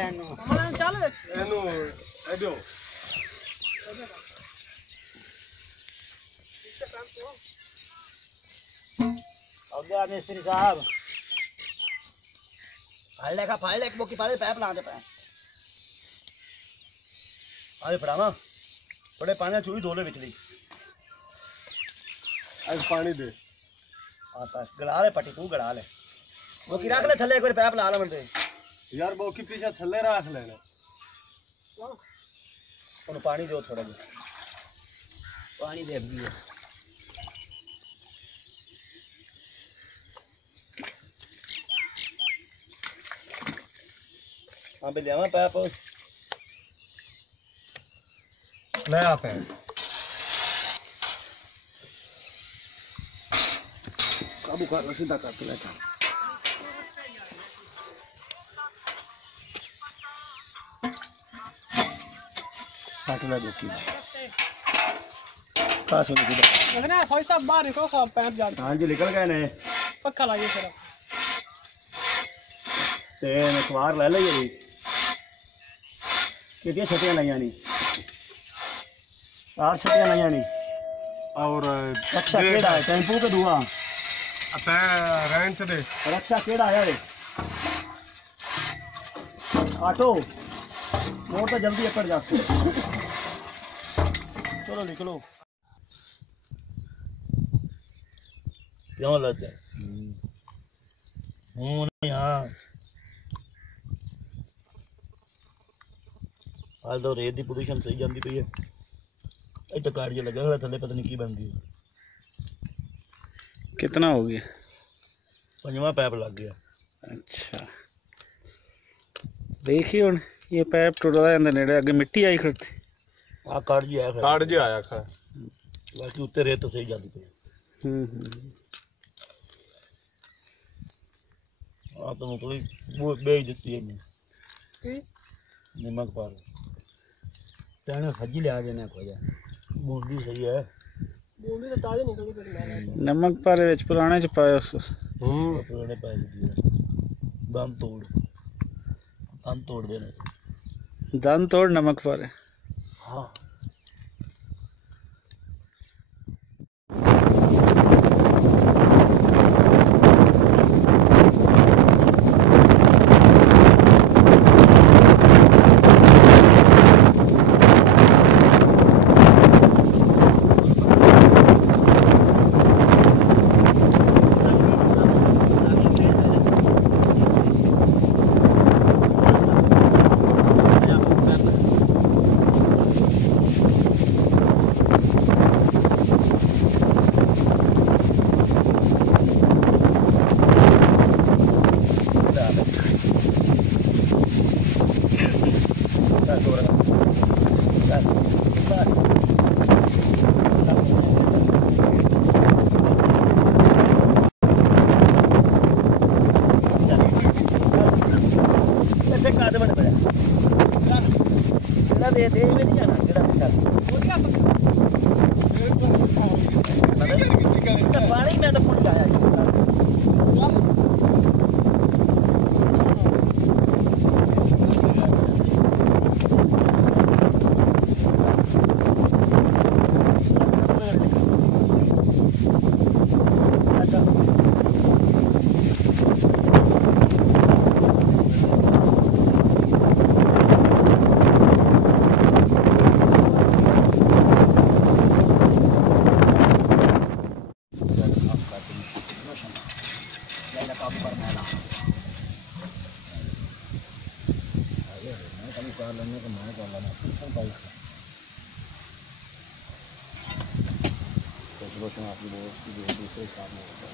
लेनो हमारा चल एनु एडो हो गया मिस्त्री साहब फाड़ ले बोकी फाड़ पैप ला दे पैप आए फड़ावा बड़े पानी चूड़ी धो ले बिचली आज पानी दे आस गला ले पट्टी तू गला ले बोकी रख ले थल्ले एक बार पैप ला ले मंडे यार बोकी पीछे थल्ले रख लेना उन्हें पानी दो थोड़ा जी पानी दे दी है हाँ भी लिया पैप ले आ पैप काबू कर सीधा कर ले चल काट ले बोकी का सुन सीधा लगना भाई साहब बाहर निकलो सब पैप जा हां जी निकल गए ने पक्का लाइए सर ते नसवार ले ले ये कितनी छटियां लाइया नहीं 4 छटियां लाइया नहीं और रक्षा केड़ा है टेंपू के दुआ अते रेंच दे रक्षा केड़ा है रे ऑटो मोड़ तो जल्दी अकड़ जाते चलो निकलो क्यों लग जाए नहीं हाँ आज तो रेत की पोजीशन सही जाती पई है इतना कार्ड जो लगा हुआ थले पता नहीं की बन गई कितना हो गया 5वां पैप लग गया अच्छा देखिए हुन ये पैप टुटदा जांदा नेड़े अगे मिट्टी आई खड़ती आ कार्ड जी आया कार्ड जी आया खा बाकी उत्ते रेत तो सही जाती पई आ तो थोड़ी वो बेच देती है की नमक पार तेने सजी लिया देने को जा बूंदी सही है बूंदी तो ताजे निकली फिर मैं नमक पारे विच पुराने च पाया उस पुराने पाए दिए दम तोड़ देने दम तोड़ नमक पारे हाँ दे में नहीं जाना केड़ा चल पानी में तो फुल आया दूसरे काम में होता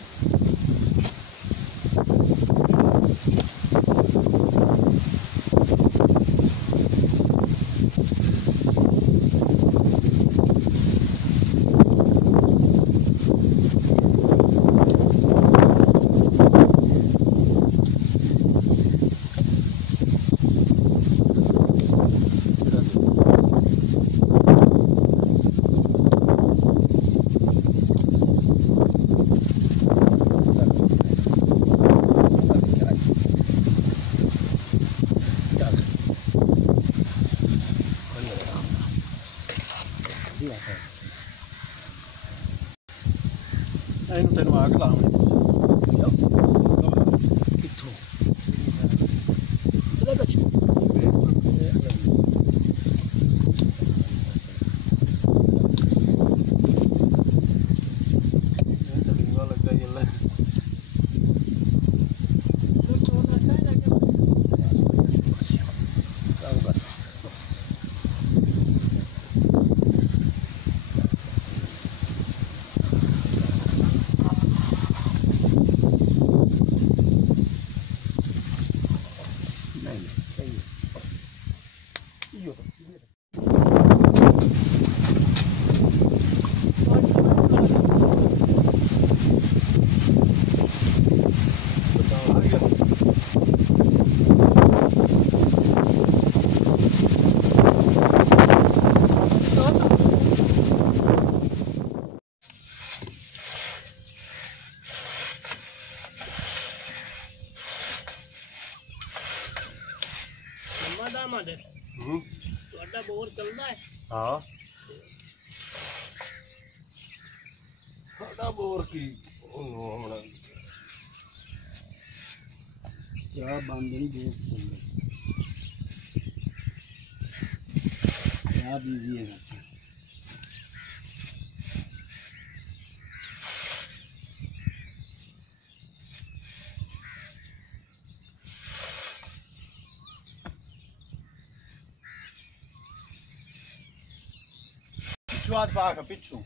ਦੀ ਆਤਾ ਇਹਨੂੰ ਤੈਨੂੰ ਆਗ ਲਾਵੇਂ ਕਿੱਥੋਂ ਇਹਦਾ ਕੱਚ ਲੱਗਾ ਜਿੱਲਾ ਨਹੀਂ ਸਹੀ ਤੁਹਾਡਾ ਬੋਰ ਚੱਲਦਾ ਹੈ ਹਾਂ ਸਾਡਾ ਬੋਰ ਕੀ ਉਹਨੂੰ ਹਮਣਾ ਚਾਹ ਬੰਦ ਨਹੀਂ ਦੇ ਸਕਦੇ ਚਾਹ ਬੀਜ਼ੀ ਹੈ ਪਿੱਛੂ ਆਜ ਪਾ ਕੇ ਪਿੱਛੂ